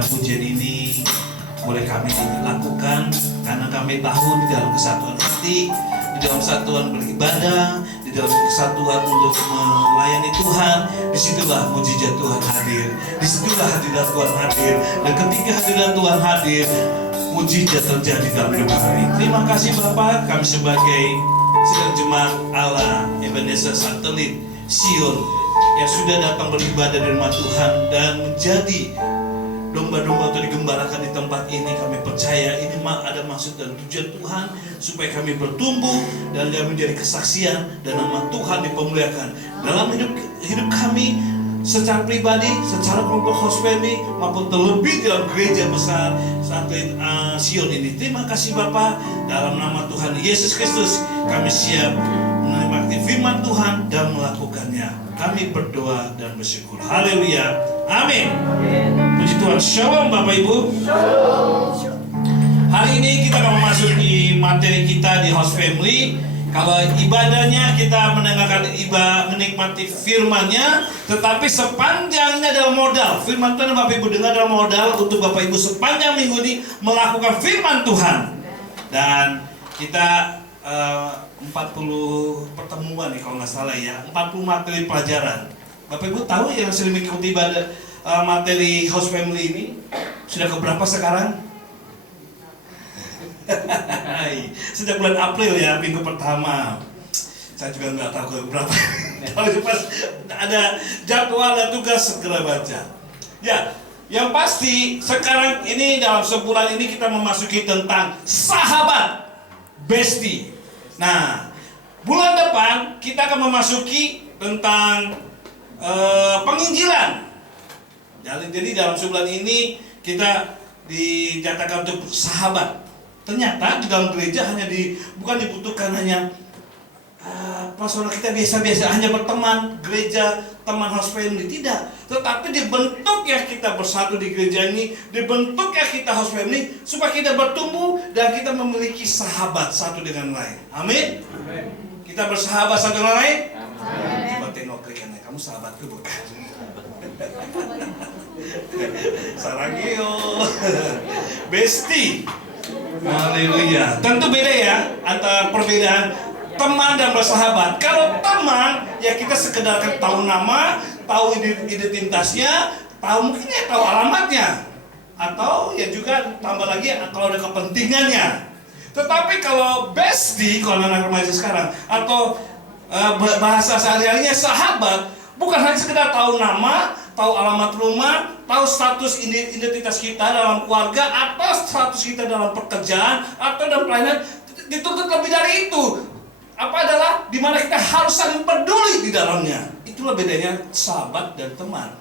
dalam pujian ini boleh kami lakukan karena kami tahu di dalam kesatuan hati, di dalam kesatuan beribadah, di dalam kesatuan untuk melayani Tuhan, disitulah mujizat Tuhan hadir, disitulah hadirat Tuhan hadir. Dan ketika hadirat Tuhan hadir, mujizat terjadi dalam hidup kami. Terima kasih Bapak, kami sebagai sidang jemaat Allah Ebenezer Satelit Sion yang sudah datang beribadah di rumah Tuhan dan menjadi domba-domba untuk digembalakan di tempat ini. Kami percaya ini ada maksud dan tujuan Tuhan supaya kami bertumbuh dan kami menjadi kesaksian dan nama Tuhan dipermuliakan dalam hidup kami secara pribadi, secara kelompok host family maupun terlebih dalam gereja besar Satelit Sion ini. Terima kasih Bapak, dalam nama Tuhan Yesus Kristus kami siap menikmati firman Tuhan dan melakukannya. Kami berdoa dan bersyukur. Haleluya. Amin. Puji Tuhan. Shalom Bapak Ibu. Hari ini kita akan memasuki materi kita di host family. Kalau ibadahnya kita mendengarkan menikmati firman-Nya, tetapi sepanjangnya adalah modal. Firman Tuhan Bapak Ibu dengar adalah modal untuk Bapak Ibu sepanjang minggu ini melakukan firman Tuhan. Dan kita 40 pertemuan nih kalau nggak salah ya, 40 materi pelajaran. Bapak Ibu tahu yang sering mengikuti ibadah materi house family ini sudah keberapa sekarang? Sejak bulan April ya, minggu pertama. Saya juga nggak tahu berapa. Kalau pas ada jadwal dan tugas segera baca. Ya, yang pasti sekarang ini dalam sebulan ini kita memasuki tentang sahabat, bestie. Nah, bulan depan kita akan memasuki tentang penginjilan. Jadi dalam sebulan ini kita dijatakan untuk sahabat. Ternyata di dalam gereja bukan dibutuhkan hanya personal kita biasa-biasa hanya berteman, gereja, teman house family, tidak. Tetapi dibentuk ya kita bersatu di gereja ini, dibentuk ya kita house family supaya kita bertumbuh dan kita memiliki sahabat satu dengan lain. Amin. Kita bersahabat satu dengan lain. Coba tengok ke kanan, kamu sahabatku bukan? Sarangio, bestie. Haleluya. Tentu beda ya antara perbedaan teman dan bersahabat. Kalau teman ya kita sekedar tahu nama, tahu identitasnya, tahu mungkin ya tahu alamatnya, atau ya juga tambah lagi kalau ada kepentingannya. Tetapi kalau bestie, kalau anak remaja sekarang atau bahasa sehari-harinya sahabat, bukan hanya sekedar tahu nama, tahu alamat rumah, tahu status identitas kita dalam keluarga, atau status kita dalam pekerjaan, atau dalam pelayanan. Dituntut lebih dari itu. Apa adalah dimana kita harus saling peduli di dalamnya. Itulah bedanya sahabat dan teman.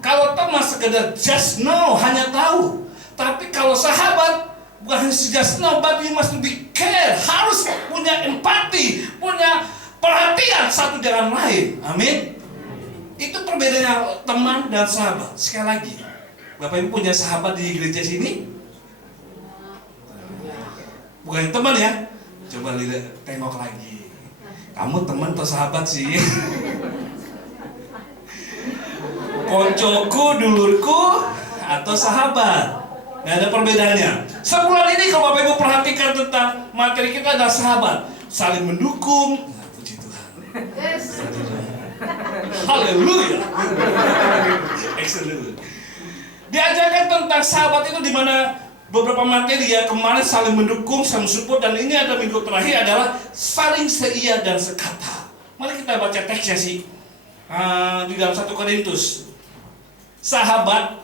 Kalau teman sekedar just know, hanya tahu. Tapi kalau sahabat bukan hanya just know, but you must be care. Harus punya empati, punya perhatian satu dengan lain. Amin. Itu perbedaannya teman dan sahabat. Sekali lagi, Bapak Ibu punya sahabat di gereja sini? Bukan teman ya? Coba lihat, tengok lagi. Kamu teman atau sahabat sih? Koncoku, dulurku, atau sahabat? Nah, ada perbedaannya. Sebulan ini kalau Bapak Ibu perhatikan tentang materi kita adalah sahabat, saling mendukung. Nah, puji Tuhan. Haleluya. Excellent. Diajarkan tentang sahabat itu di mana beberapa materi ya kemarin saling mendukung, saling support, dan ini ada minggu terakhir adalah saling seia dan sekata. Mari kita baca teksnya sih di dalam 1 Korintus. Sahabat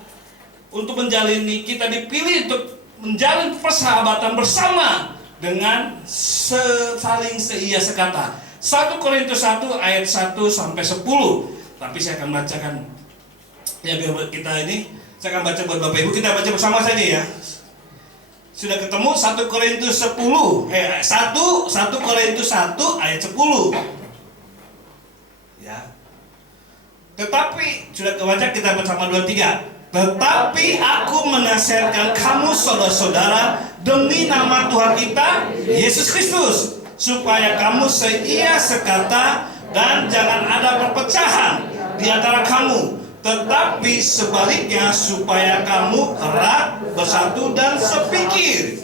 untuk menjalani, kita dipilih untuk menjalin persahabatan bersama dengan saling seia sekata. 1 Korintus 1 ayat 1 sampai 10. Tapi saya akan bacakan ya biar kita ini, saya akan baca buat Bapak Ibu, kita baca bersama saja ya. Sudah ketemu 1 Korintus 1 Korintus 1 ayat 10. Ya. Tetapi sudah kebaca, kita bersama 2-3. Tetapi aku menasihatkan kamu saudara-saudara demi nama Tuhan kita Yesus Kristus, supaya kamu seia sekata dan jangan ada perpecahan di antara kamu, tetapi sebaliknya supaya kamu erat, bersatu dan sepikir.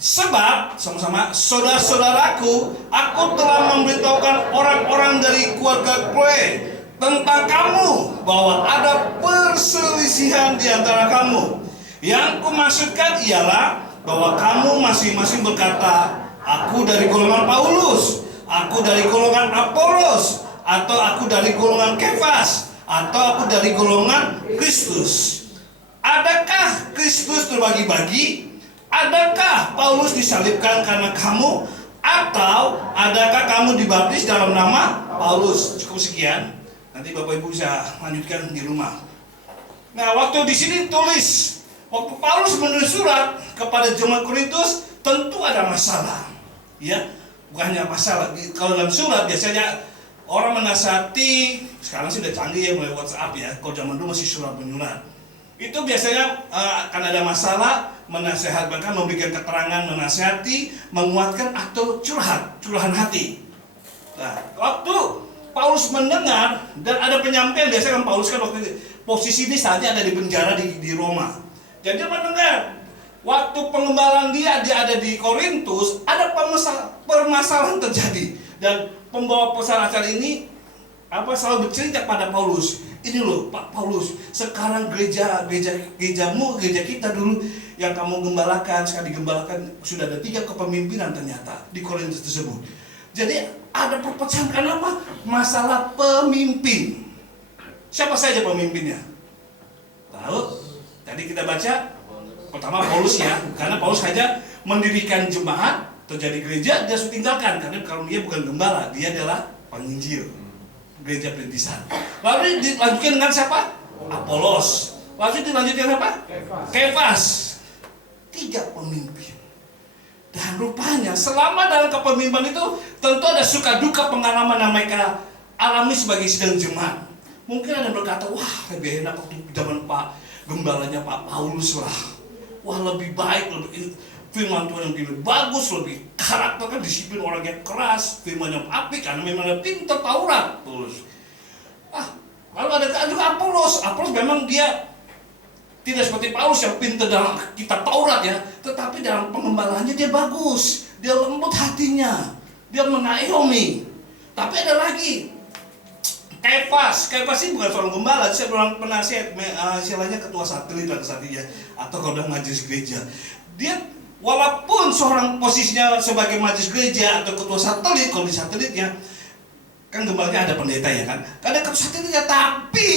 Sebab, sama-sama, saudara-saudaraku, aku telah memberitahukan orang-orang dari keluarga Chloe tentang kamu, bahwa ada perselisihan di antara kamu. Yang kumaksudkan ialah bahwa kamu masing-masing berkata, aku dari golongan Paulus, aku dari golongan Apolos, atau aku dari golongan Kefas, atau aku dari golongan Kristus. Adakah Kristus terbagi-bagi? Adakah Paulus disalibkan karena kamu? Atau adakah kamu dibaptis dalam nama Paulus? Cukup sekian. Nanti Bapak Ibu bisa lanjutkan di rumah. Nah, waktu di sini tulis, waktu Paulus menulis surat kepada jemaat Korintus, tentu ada masalah. Ya, bukannya masalah. Kalau dalam surat biasanya orang menasihati, sekarang sudah canggih ya, mulai WhatsApp ya. Kalau zaman dulu masih surat menyurat. Itu biasanya akan ada masalah, menasihat, bahkan memberikan keterangan, menasihati, menguatkan atau curahan hati. Nah, waktu Paulus mendengar dan ada penyampaian, biasanya kan Paulus kan waktu posisi ini saatnya ada di penjara di Roma. Jadi dia mendengar waktu pengembalaan dia ada di Korintus, ada permasalahan terjadi, dan pembawa pesan acara ini selalu bercerita pada Paulus. Ini loh Pak Paulus, sekarang gerejamu, gereja kita dulu yang kamu gembalakan, sekali digembalakan sudah ada 3 kepemimpinan ternyata di Korintus tersebut. Jadi ada perpecahan, kenapa? Masalah pemimpin. Siapa saja pemimpinnya? Tahu? Tadi kita baca pertama Paulus ya, karena Paulus saja mendirikan jemaat, terjadi gereja, dia harus tinggalkan karena kalau dia bukan gembala, dia adalah penginjil. Gereja perintisan. Lalu dilanjutkan dengan siapa? Apolos. Lalu dilanjutkan apa? Kefas. 3 pemimpin. Dan rupanya selama dalam kepemimpinan itu tentu ada suka duka pengalaman yang mereka alami sebagai sedang jemaat. Mungkin ada yang berkata, wah lebih enak waktu zaman Pak Gembalanya Pak Paulus lah. Wah lebih baik, lebih firman Tuhan yang lebih bagus, lebih karakter, kan disiplin, orangnya keras, firmannya apik karena memang ada pintar Taurat. Terus, lalu ada juga Apolos. Apolos memang dia tidak seperti Paulus yang pintar dalam kitab Taurat ya, tetapi dalam pengembalaannya dia bagus, dia lembut hatinya, dia mengayomi. Tapi ada lagi Kefas ini bukan seorang gembala, dia seorang penasihat, istilahnya ketua satelit atau kalau majelis gereja. Dia walaupun seorang posisinya sebagai majelis gereja atau ketua satelit, kalau di satelitnya kan gembalanya ada pendeta ya kan, ada ketua satelitnya, tapi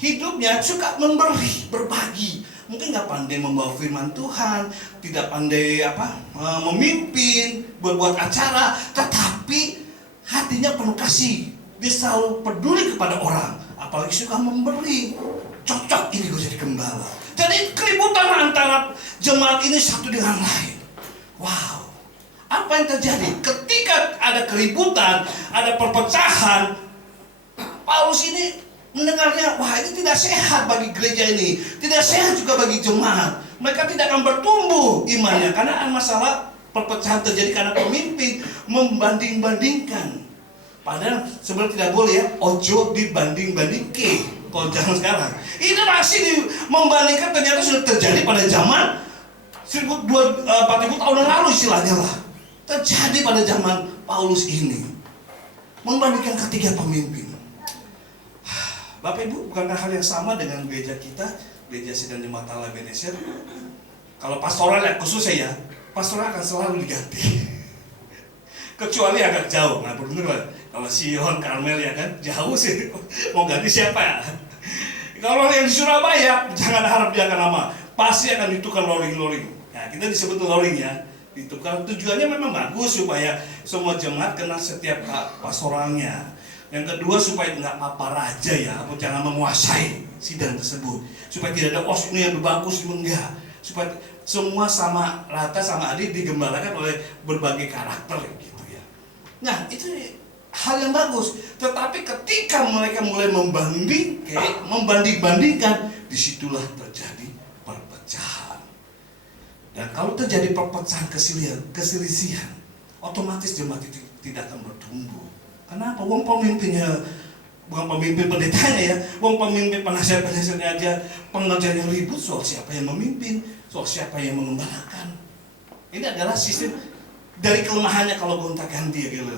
hidupnya suka memberi, berbagi. Mungkin nggak pandai membawa firman Tuhan, tidak pandai memimpin, berbuat acara, tetapi hatinya penuh kasih. Dia selalu peduli kepada orang, apalagi suka memberi. Cocok ini gue jadi gembala. Jadi keributan antara jemaat ini satu dengan lain. Wow, apa yang terjadi? Ketika ada keributan, ada perpecahan, Paulus ini mendengarnya, wah ini tidak sehat bagi gereja ini, tidak sehat juga bagi jemaat. Mereka tidak akan bertumbuh imannya karena ada masalah perpecahan terjadi karena pemimpin membanding-bandingkan. Padahal sebenarnya tidak boleh ya, ojo dibanding-bandingke. Kalau zaman sekarang ini masih membandingkan, ternyata sudah terjadi pada zaman 4.000 tahun yang lalu istilahnya lah, terjadi pada zaman Paulus ini, membandingkan ketiga pemimpin. Bapak Ibu, bukankah hal yang sama dengan gereja kita, gereja Sidang Jemaat Allah Ebenezer? Kalau pastoral ya khususnya ya, pastoral akan selalu diganti, kecuali agak jauh. Nah benar, kalau Sion, Karmel ya kan jauh sih, mau ganti siapa ya? Kalau yang di Surabaya jangan harap dia akan lama, pasti akan ditukar loring-loring. Nah kita disebut loring ya, ditukar. Tujuannya memang bagus supaya semua jemaat kenal setiap pastoralnya. Yang kedua supaya nggak papar aja ya, atau jangan menguasai sidang tersebut. Supaya tidak ada ini yang bagus, enggak. Supaya semua sama rata, sama adil, digembalakan oleh berbagai karakter gitu ya. Nah itu hal yang bagus, tetapi ketika mereka mulai membanding-bandingkan, disitulah terjadi perpecahan. Dan kalau terjadi perpecahan, keselisihan, otomatis jemaat itu tidak akan bertumbuh. Kenapa? Pemimpinnya Bukan pemimpin pendetanya ya, pemimpin penasihat-penasihatnya aja pengerjaan yang ribut soal siapa yang memimpin, soal siapa yang mengembalakan. Ini adalah sistem dari kelemahannya kalau gonta-ganti ya gitu.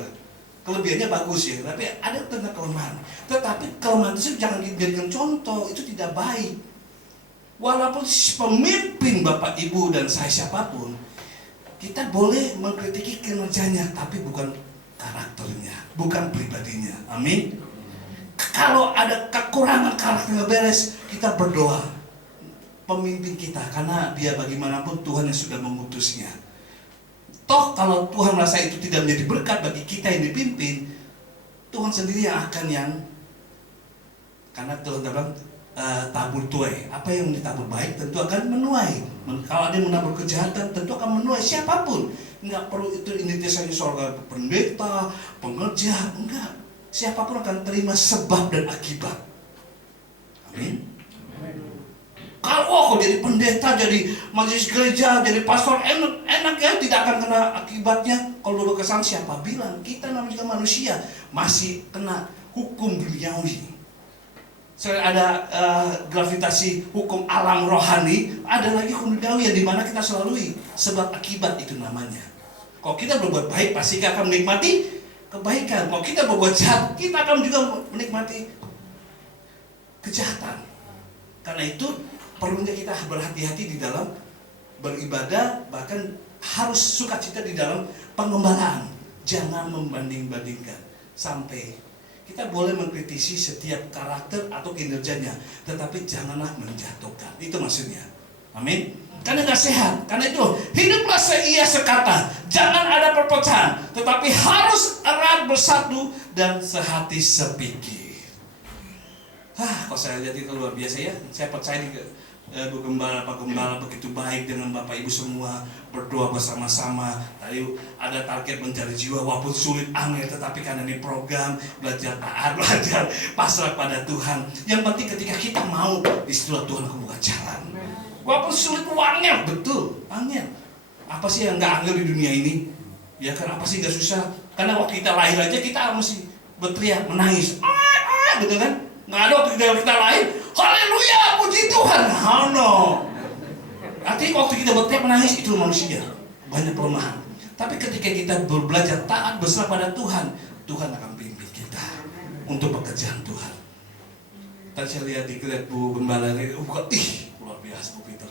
Kelebihannya bagus ya, tapi ada tentang kelemahan. Tetapi kelemahan itu jangan dijadikan contoh, itu tidak baik. Walaupun pemimpin Bapak Ibu dan saya siapapun, kita boleh mengkritiki kinerjanya, tapi bukan karakternya, bukan pribadinya. Amin. Kalau ada kekurangan karakter beres, kita berdoa pemimpin kita, karena dia bagaimanapun Tuhan yang sudah mengutusnya. Toh kalau Tuhan merasa itu tidak menjadi berkat bagi kita yang dipimpin, Tuhan sendiri yang akan karena Tuhan bilang tabur tuai, apa yang ditabur baik tentu akan menuai. Kalau ada yang menabur kejahatan tentu akan menuai siapapun. Enggak perlu itu identitasnya seorang pendeta, pengerja, enggak. Siapapun akan terima sebab dan akibat. Amin. Kalau jadi pendeta, jadi majelis gereja, jadi pastor enak ya, tidak akan kena akibatnya. Kalau dulu kesan siapa bilang kita namanya juga manusia masih kena hukum duniawi. Selain ada gravitasi hukum alam rohani, ada lagi hukum duniawi yang dimana kita selalu sebab akibat itu namanya. Kalau kita berbuat baik pasti kita akan menikmati kebaikan. Kalau kita berbuat jahat, kita akan juga menikmati kejahatan. Karena itu perlunya kita berhati-hati di dalam beribadah, bahkan harus sukacita di dalam pengembalaan. Jangan membanding-bandingkan. Sampai kita boleh mengkritisi setiap karakter atau kinerjanya, tetapi janganlah menjatuhkan. Itu maksudnya. Amin. Karena gak sehat. Karena itu hiduplah seia sekata, jangan ada perpecahan, tetapi harus erat bersatu dan sehati sepikir. Kalau saya lihat itu luar biasa ya. Saya percaya Bu Gembala, Pak Gembala begitu baik dengan Bapak Ibu semua, berdoa bersama-sama. Tadi ada target mencari jiwa, walaupun sulit angin, tetapi karena ini program belajar taat, belajar pasrah pada Tuhan. Yang penting ketika kita mau, disitulah Tuhan akan buka jalan. Walaupun sulit, angin, betul, angin. Apa sih yang nggak angin di dunia ini? Ya kan, apa sih nggak susah? Karena waktu kita lahir aja kita mesti berteriak, menangis, betul kan? Nggak ada waktu kita lahir, haleluya, puji Tuhan, no. Artinya waktu kita berteriak menangis itu manusia, banyak kelemahan. Tapi ketika kita belajar taat besar pada Tuhan, Tuhan akan pimpin kita untuk pekerjaan Tuhan. Tadi saya lihat di Bu Gembala, luar biasa Bu Peter,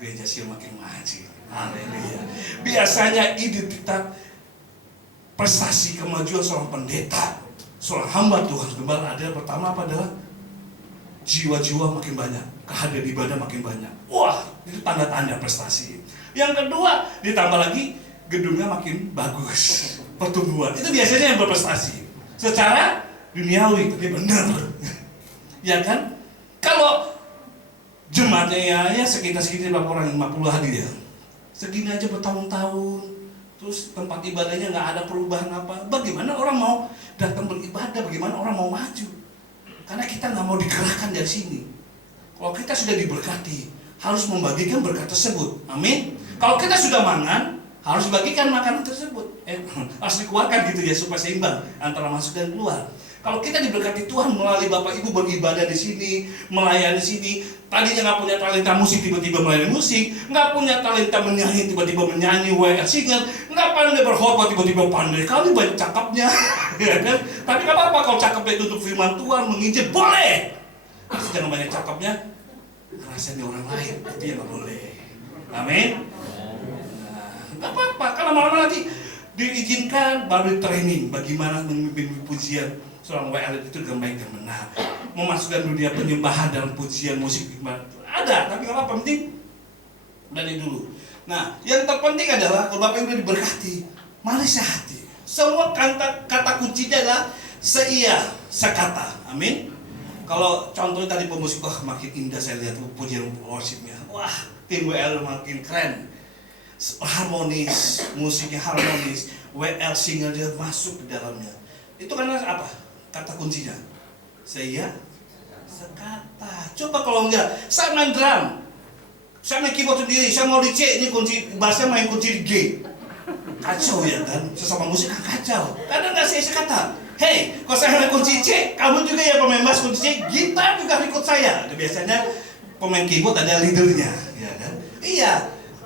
gereja Sion makin maju. Haleluya. Biasanya identitas prestasi kemajuan seorang pendeta, seorang hamba Tuhan Gembala adalah pertama apa adalah jiwa-jiwa makin banyak, kehadiran ibadah makin banyak. Wah, itu tanda-tanda prestasi. Yang kedua, ditambah lagi gedungnya makin bagus, pertumbuhan. Itu biasanya yang berprestasi. Secara duniawi, tapi benar. Ya kan? Kalau jemaatnya ya sekitar berapa orang, 50 hadir ya. Segini aja bertahun-tahun. Terus tempat ibadahnya nggak ada perubahan apa. Bagaimana orang mau datang beribadah? Bagaimana orang mau maju? Karena kita nggak mau digerakkan dari sini. Kalau kita sudah diberkati, harus membagikan berkat tersebut. Amin. Kalau kita sudah mangan, harus bagikan makanan tersebut. Harus dikeluarkan gitu ya supaya seimbang antara masuk dan keluar. Kalau kita diberkati Tuhan melalui Bapak Ibu beribadah di sini, melayani di sini, tadinya nggak punya talenta musik tiba-tiba melayani musik, nggak punya talenta menyanyi tiba-tiba menyanyi, WR singer, nggak pandai berkhotbah tiba-tiba pandai kali banyak cakapnya, ya kan? Tapi nggak apa-apa kalau cakapnya itu untuk firman Tuhan menginjil boleh. Tapi jangan banyak cakapnya, ngerasain orang lain itu yang nggak boleh. Amin. Nggak apa-apa, karena malam nanti diizinkan baru training bagaimana memimpin pujian. Seorang WL itu dengan baik dan benar, memasukkan dunia penyembahan dalam pujian musik ada, tapi nggak apa-apa, penting dari dulu. Nah, yang terpenting adalah kalau Bapak Ibu diberkati, mari sehati. Semua kata kuncinya adalah seia, sekata. Amin. Kalau contohnya tadi pemusik, wah makin indah saya lihat pujian worshipnya. Wah, tim WL makin keren, harmonis, musiknya harmonis, WL singer dia masuk di dalamnya. Itu karena apa? Kata kuncinya saya sekata. Coba kalau enggak, saya main drum, saya main keyboard sendiri, saya mau di C, ini kunci bassnya main kunci di G, kacau ya kan? Sesama musik kan kacau, karena enggak saya sekata. Hei, kalau saya ada kunci C, kamu juga ya pemain bass kunci C, gitar juga ikut saya. Biasanya pemain keyboard ada leadernya, ya kan? Iya.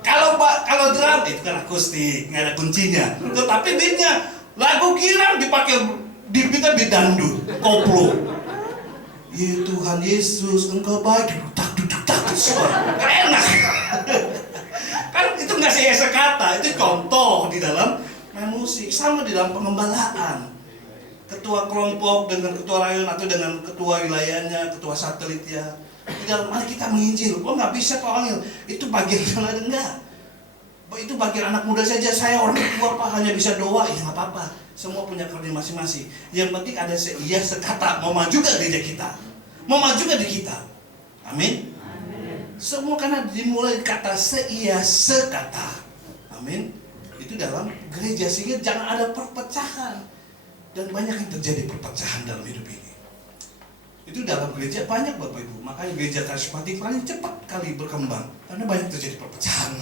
Kalau drum itu kan akustik, nggak ada kuncinya. Tetapi beatnya lagu Kirang dipakai di kita dangdut, koplo. Ya Tuhan Yesus, Engkau baik, tak enak. Kan itu nggak sia-sia kata, itu contoh di dalam main musik, sama di dalam pengembalaan. Ketua kelompok dengan ketua rayon atau dengan ketua wilayahnya, ketua satelit ya. Di dalam mari kita menginjil. Oh nggak bisa Pak Angel, itu bagian yang ada enggak. Itu bagian anak muda saja, saya orang tua Pak hanya bisa doa, ya nggak apa-apa. Semua punya kerja masing-masing. Yang penting ada seia sekata, mau maju gak gereja kita? Mau maju gak di kita? Amin. Semua karena dimulai kata seia sekata. Amin. Itu dalam gereja, sehingga jangan ada perpecahan. Dan banyak yang terjadi perpecahan dalam hidup ini. Itu dalam gereja banyak Bapak Ibu. Makanya gereja karismatik paling cepat kali berkembang, karena banyak terjadi perpecahan.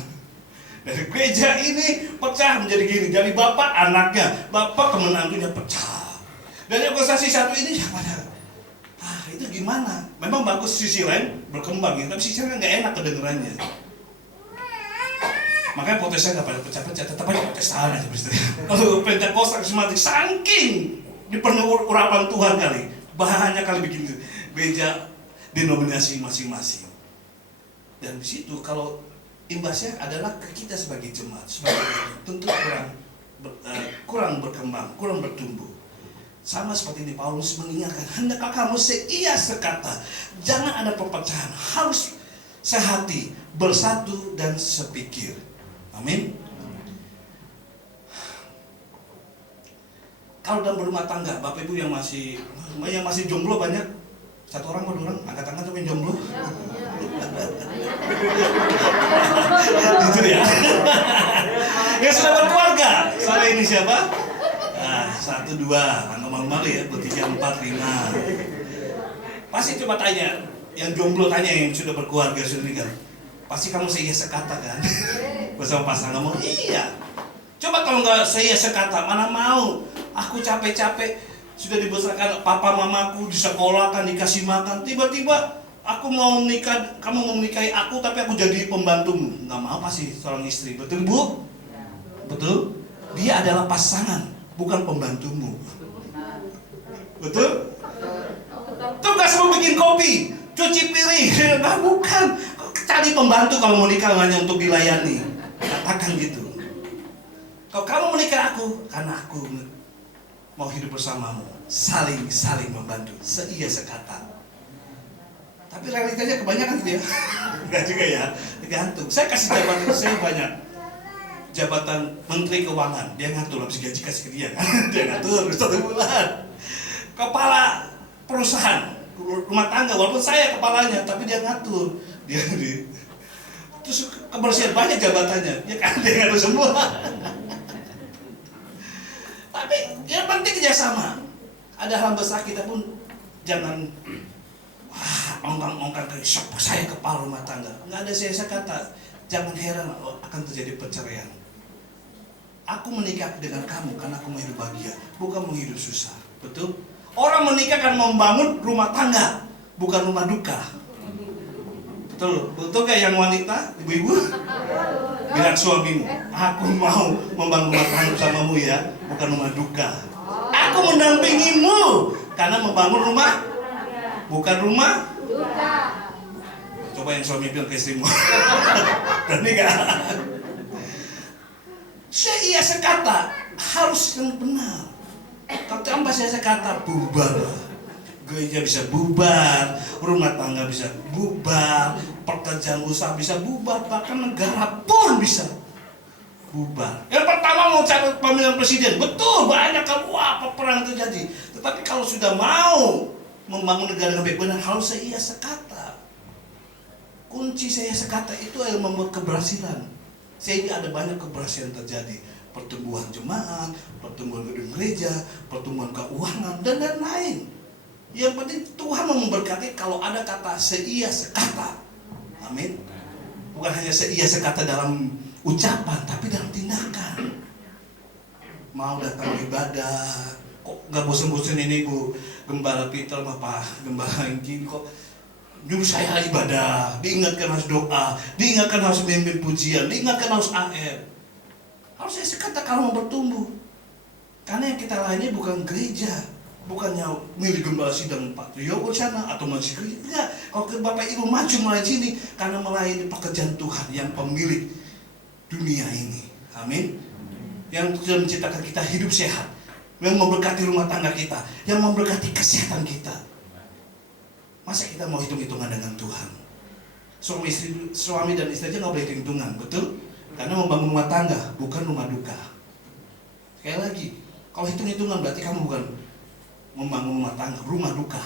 Dari gereja ini pecah menjadi gini, dari bapak anaknya, bapak ke menantunya pecah. Dari organisasi satu ini siapa? Itu gimana? Memang bagus sisi lain berkembang ya, tapi sisi lain nggak enak kedengerannya. Makanya Protestan nggak pada pecah-pecah, tetap aja Protestan aja. Kalau Pentakosta karismatik saking dipenuhi urapan Tuhan kali, bahannya kali bikin gereja denominasi masing-masing. Dan di situ kalau imbasnya adalah ke kita sebagai jemaat, sebagai tentu kurang berkembang, kurang bertumbuh. Sama seperti ini Paulus mengingatkan, hendaklah kamu seia sekata, jangan ada perpecahan, harus sehati, bersatu dan sepikir. Amin. Kalau dalam berumah tangga, Bapak Ibu yang masih jomblo banyak, satu orang atau dua orang, angkat tangan tapi jomblo. Gitu ya. Yang sudah berkeluarga, saya ini siapa? Nah, 1, 2, angka malu-malu ya, 3, 4, 5. Pasti coba tanya, yang jomblo tanya yang sudah berkeluarga, sudah nikah. Pasti kamu seia sekata kan? Bersama pasangan kamu, iya. Coba kalau nggak seia sekata, mana mau? Aku capek-capek sudah dibesarkan papa mamaku, disekolahkan, dikasih makan. Tiba-tiba aku mau menikah, kamu mau menikahi aku, tapi aku jadi pembantumu. Nggak mau pasti seorang istri, betul Bu? Betul? Dia adalah pasangan, bukan pembantumu. Betul? Tugasmu bikin kopi, cuci piring, nah, bukan. Cari pembantu kalau mau nikah hanya untuk dilayani. Katakan gitu. Kalau kamu menikah aku, karena aku mau hidup bersamamu, saling membantu, seia sekata. Tapi realitanya kebanyakan gitu ya. Enggak juga ya, tergantung. Saya kasih jabatan, saya banyak jabatan Menteri Keuangan, dia ngatur habis gaji kasih ke dia kan. Dia ngatur 1 bulan. Kepala perusahaan rumah tangga, walaupun saya kepalanya, tapi dia ngatur. Terus kebersihan banyak jabatannya, ya kan dia ngatur semua. Tapi yang penting kerjasama. Ada hal besar kita pun jangan ongkang-ongkang ke siapa saya kepala rumah tangga. Nggak ada saya kata, jangan heran akan terjadi perceraian. Aku menikah dengan kamu karena aku mau hidup bahagia, bukan mau hidup susah. Betul? Orang menikah kan membangun rumah tangga, bukan rumah duka. Betul? Betul gak yang wanita, ibu-ibu? Bilang suamimu, aku mau membangun rumah tangga bersamamu ya, bukan rumah duka. Aku mendampingimu karena membangun rumah, bukan rumah duka. Coba yang suami bilang ke istrimu. Berani gak? Seia sekata harus yang benar. Kalau tanpa seia sekata bubar. Gereja bisa bubar, rumah tangga bisa bubar, pekerjaan usaha bisa bubar, bahkan negara pun bisa bubar. Yang pertama mau cari pemilihan presiden, betul banyak kan, wah perang terjadi. Tetapi kalau sudah mau membangun negara yang baik benar harus seia sekata. Kunci seia sekata itu yang membuat keberhasilan, sehingga ada banyak keberhasilan terjadi, pertumbuhan jemaat, pertumbuhan gedung gereja, pertumbuhan keuangan dan lain-lain. Yang penting Tuhan mau memberkati kalau ada kata seia sekata. Amin. Bukan hanya seia sekata dalam ucapan, tapi dalam tindakan. Mau datang ibadah, kok nggak bosan-bosan ini Bu Gembala Peter sama Pak Gembala Injil kok nyuruh saya ibadah, diingatkan harus doa, diingatkan harus memimpin pujian, diingatkan harus AR. Harus saya kata kalau mau bertumbuh. Karena yang kita layani bukan gereja, bukannya milik gembala sidang Pak Yogo sana atau masih gereja. Enggak, kalau Bapak Ibu maju melayani sini karena melayani pekerjaan Tuhan yang pemilik dunia ini. Amin. Yang sudah menciptakan kita hidup sehat, yang memberkati rumah tangga kita, yang memberkati kesehatan kita. Masa kita mau hitung-hitungan dengan Tuhan? Suami dan istri aja nggak boleh hitung-hitungan, betul? Karena membangun rumah tangga bukan rumah duka. Sekali lagi, kalau hitung-hitungan berarti kamu bukan membangun rumah tangga, rumah duka.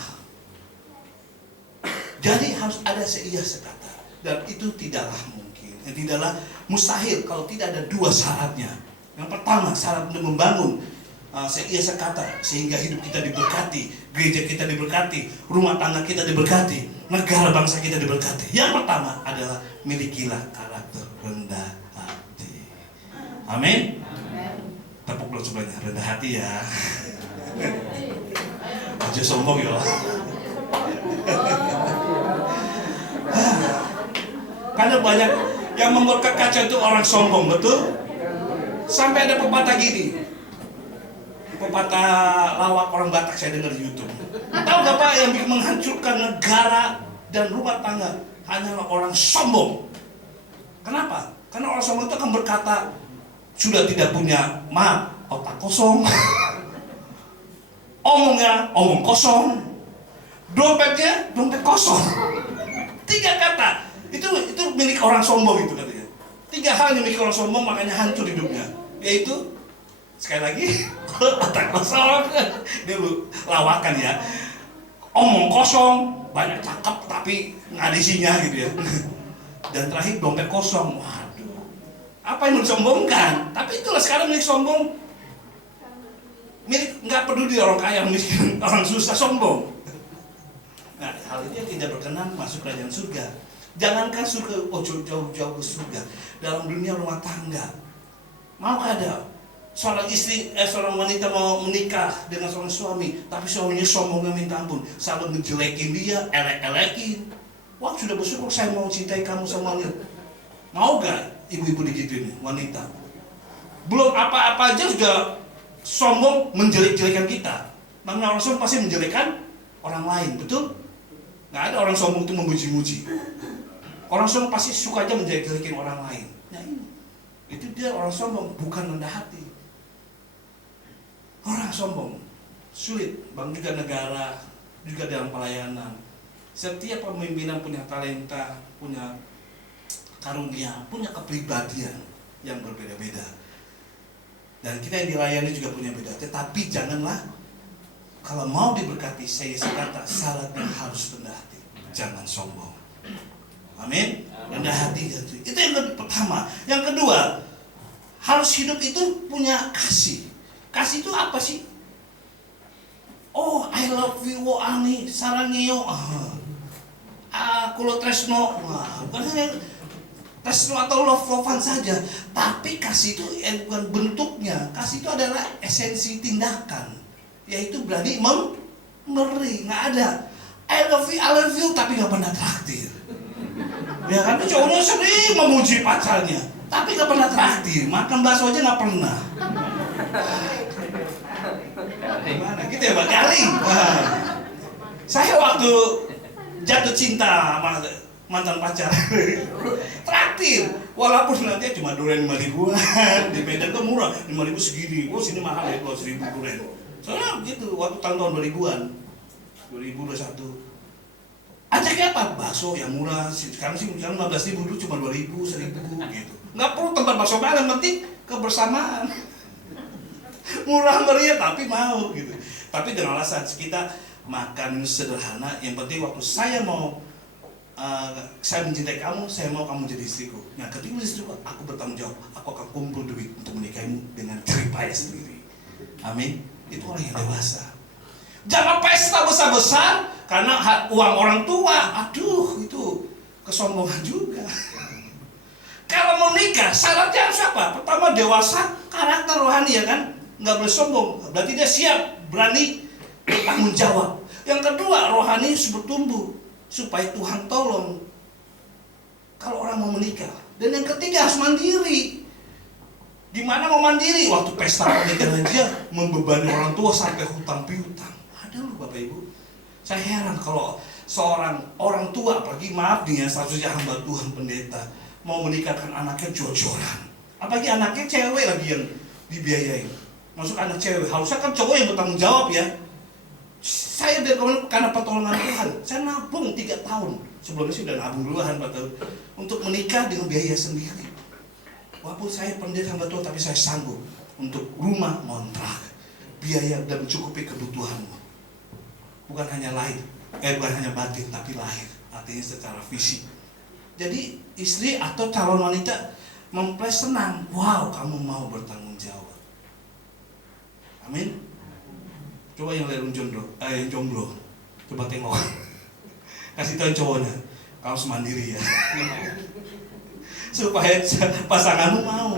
Jadi harus ada seia sekata, dan itu tidaklah mungkin, tidaklah mustahil kalau tidak ada dua syaratnya. Yang pertama, syarat untuk membangun seia sekata sehingga hidup kita diberkati, gereja kita diberkati, rumah tangga kita diberkati, negara bangsa kita diberkati. Yang pertama adalah milikilah karakter rendah hati. Amin. Tepuk dulu sebelahnya, rendah hati ya. Aja sombong ya. Karena banyak yang membuat kekacauan itu orang sombong, betul? Sampai ada pepatah gini, pepatah lawak orang Batak saya dengar di YouTube. Tahu gak Pak, yang menghancurkan negara dan rumah tangga hanyalah orang sombong. Kenapa? Karena orang sombong itu akan berkata sudah tidak punya otak kosong, omongnya omong kosong, dompetnya dompet kosong. 3 kata itu milik orang sombong itu katanya. 3 hal yang milik orang sombong makanya hancur hidupnya, yaitu sekali lagi otak kosong, dia lawakan ya, omong kosong, banyak cakep tapi nggak ada isinya gitu ya. Dan terakhir dompet kosong. Waduh, apa yang mau disombongkan? Tapi itulah sekarang milik sombong, milik nggak peduli orang kaya, miskin, orang susah, sombong. Nah, hal ini tidak berkenan masuk kerajaan surga. Jangankan surga, jauh-jauh ke surga, dalam dunia rumah tangga, mau ada seorang istri, seorang wanita mau menikah dengan seorang suami, tapi suaminya sombongnya minta ampun, selalu ngejelekin dia, elek-elekin. Wah, sudah bersyukur saya mau cintai kamu sama dia. Mau gak ibu-ibu digituin wanita? Belum apa-apa aja sudah sombong menjelek-jelekan kita. Namanya orang sombong pasti menjelekan orang lain, betul? Gak ada orang sombong itu memuji-muji. Orang sombong pasti suka aja menjelek-jelekin orang lain. Nah ini, itu dia orang sombong, bukan rendah hati. Orang sombong sulit, bang, juga negara, juga dalam pelayanan. Setiap pemimpinan punya talenta, punya karunia, punya kepribadian yang berbeda-beda. Dan kita yang dilayani juga punya beda. Tetapi janganlah, kalau mau diberkati, saya kata syaratnya harus rendah hati, jangan sombong. Amin. Rendah hati itu yang pertama. Yang kedua, harus hidup itu punya kasih. Kasih itu apa sih? Oh, I love you, ani, sarangyo. Kulo tresno. Bukan hanya tresno atau love-lovean saja, tapi kasih itu bukan bentuknya. Kasih itu adalah esensi tindakan, yaitu berani memberi. Nggak ada I love you, tapi nggak pernah traktir. Ya kan, cowoknya sering memuji pacarnya, tapi nggak pernah traktir. Makan bakso aja nggak pernah. Gimana gitu ya Pak Garing? Saya waktu jatuh cinta sama mantan pacar, traktir, walaupun nanti cuma durian 5.000-an, di Medan kan murah, 5.000 segini, sini mahal ya, 1.000 durian. Soalnya gitu, waktu tahun 2000-an, 2021. Ajaknya apa? Bakso yang murah, sekarang sih misalnya 15.000, dulu cuma 2.000, 1.000 gitu. Nggak perlu tempat bakso mahal, yang penting kebersamaan. Murah meriah tapi mau gitu. Tapi dengan alasan kita makan sederhana, yang penting waktu saya mau saya mencintai kamu, saya mau kamu jadi istriku. Nah, ketika menjadi istriku, aku bertanggung jawab, aku akan kumpul duit untuk menikahimu dengan jeripaya sendiri. Amin. Itu orang yang dewasa. Jangan pesta besar-besar karena uang orang tua. Aduh, itu kesombongan juga. Kalau mau nikah, syaratnya harus apa? Pertama, dewasa, karakter rohani, ya kan? Nggak boleh sombong. Berarti dia siap berani bertanggung jawab. Yang kedua, rohani harus bertumbuh supaya Tuhan tolong kalau orang mau menikah. Dan yang ketiga, harus mandiri. Gimana mau mandiri? Waktu pesta pernikahan dia membebani orang tua sampai hutang piutang. Ada loh Bapak Ibu. Saya heran kalau seorang orang tua, apalagi maaf nih ya, statusnya hamba Tuhan pendeta, mau menikahkan anaknya jor-joran. Apalagi anaknya cewek lagi yang dibiayain. Maksud anak cewek, harusnya kan cowok yang bertanggung jawab ya. Saya dari kemarin karena pertolongan Tuhan, saya nabung 3 tahun. Sebelumnya sih udah nabung duluan 4 tahun untuk menikah dengan biaya sendiri. Walaupun saya pendeta hamba Tuhan, tapi saya sanggup untuk rumah ngontrak, biaya dan mencukupi kebutuhanmu. Bukan hanya lahir, bukan hanya batin, tapi lahir, artinya secara fisik. Jadi istri atau calon wanita mempelai senang, wow kamu mau bertanggung jawab. Amin. Coba yang lain yang jomblo, coba tengok, kasih tahu cowoknya, kamu harus mandiri ya. Supaya pasanganmu mau.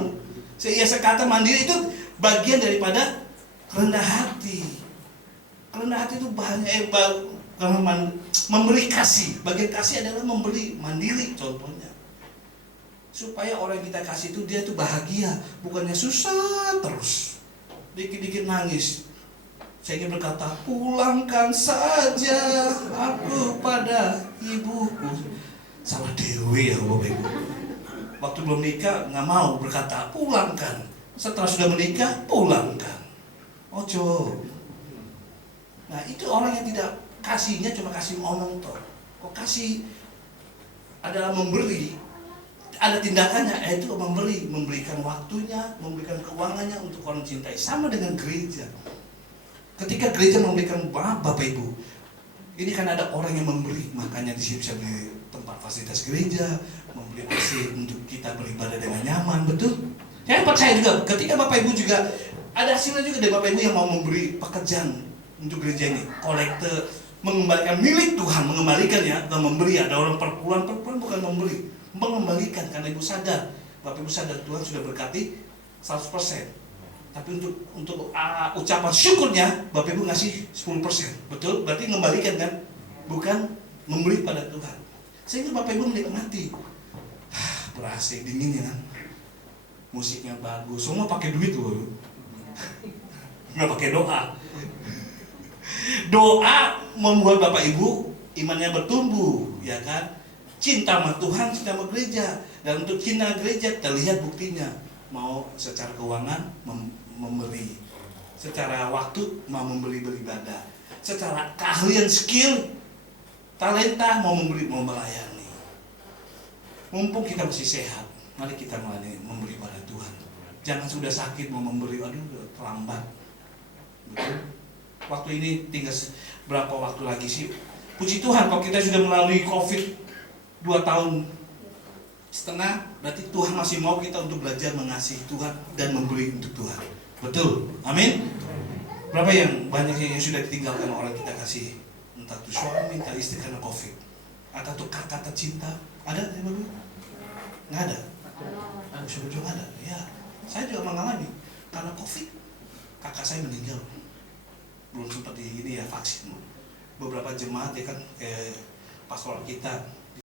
Saya kata mandiri itu bagian daripada rendah hati. Rendah hati itu banyak memberi kasih. Bagian kasih adalah memberi, mandiri contohnya. Supaya orang yang kita kasih itu dia tuh bahagia, bukannya susah terus. Dikit-dikit nangis. Saya ingin berkata, pulangkan saja aku pada ibuku. Salah dewe ya Bapak Ibu. Waktu belum nikah nggak mau berkata pulangkan. Setelah sudah menikah pulangkan. Ojo. Nah itu orang yang tidak kasihnya cuma kasih ngomong toh. Kok kasih adalah memberi. Ada tindakannya, yaitu memberi, memberikan waktunya, memberikan keuangannya untuk orang cintai. Sama dengan gereja. Ketika gereja memberikan Bapak Ibu, ini kan ada orang yang memberi, makanya di sini bisa beli tempat fasilitas gereja, membeli AC untuk kita beribadah dengan nyaman, betul? Saya percaya juga, ketika Bapak Ibu juga ada hasilnya juga dari Bapak Ibu yang mau memberi pekerjaan untuk gereja ini, kolekte, mengembalikan milik Tuhan, mengembalikannya dan memberi. Ada orang perpuluhan bukan memberi, mengembalikan karena Ibu sadar, Bapak Ibu sadar Tuhan sudah berkati 100%. Tapi untuk ucapan syukurnya Bapak Ibu ngasih 10%, betul? Berarti mengembalikan kan, bukan memberi pada Tuhan. Sehingga Bapak Ibu menikmati, ber-AC dingin ya kan, musiknya bagus, semua pakai duit loh, nggak pakai doa. Doa membuat Bapak Ibu imannya bertumbuh, ya kan? Cinta sama Tuhan, cinta sama gereja, dan untuk cinta gereja terlihat buktinya. Mau secara keuangan memberi, secara waktu mau memberi beribadah, secara keahlian skill, talenta mau memberi, mau melayani. Mumpung kita masih sehat, mari kita memberi pada Tuhan. Jangan sudah sakit mau memberi, aduh terlambat. Betul? Waktu ini tinggal berapa waktu lagi sih? Puji Tuhan kalau kita sudah melalui COVID 2 tahun setengah, berarti Tuhan masih mau kita untuk belajar mengasihi Tuhan dan memberi untuk Tuhan. Betul? Amin? Berapa yang banyak yang sudah ditinggalkan orang kita kasih? Entah itu suami, entah istri karena COVID, atau tukar kata cinta. Ada? Nggak ada? Ujung-ujung ada? Ya, saya juga mengalami. Karena COVID, kakak saya meninggal. Belum sempat vaksin. Beberapa jemaat ya kan, pastoral kita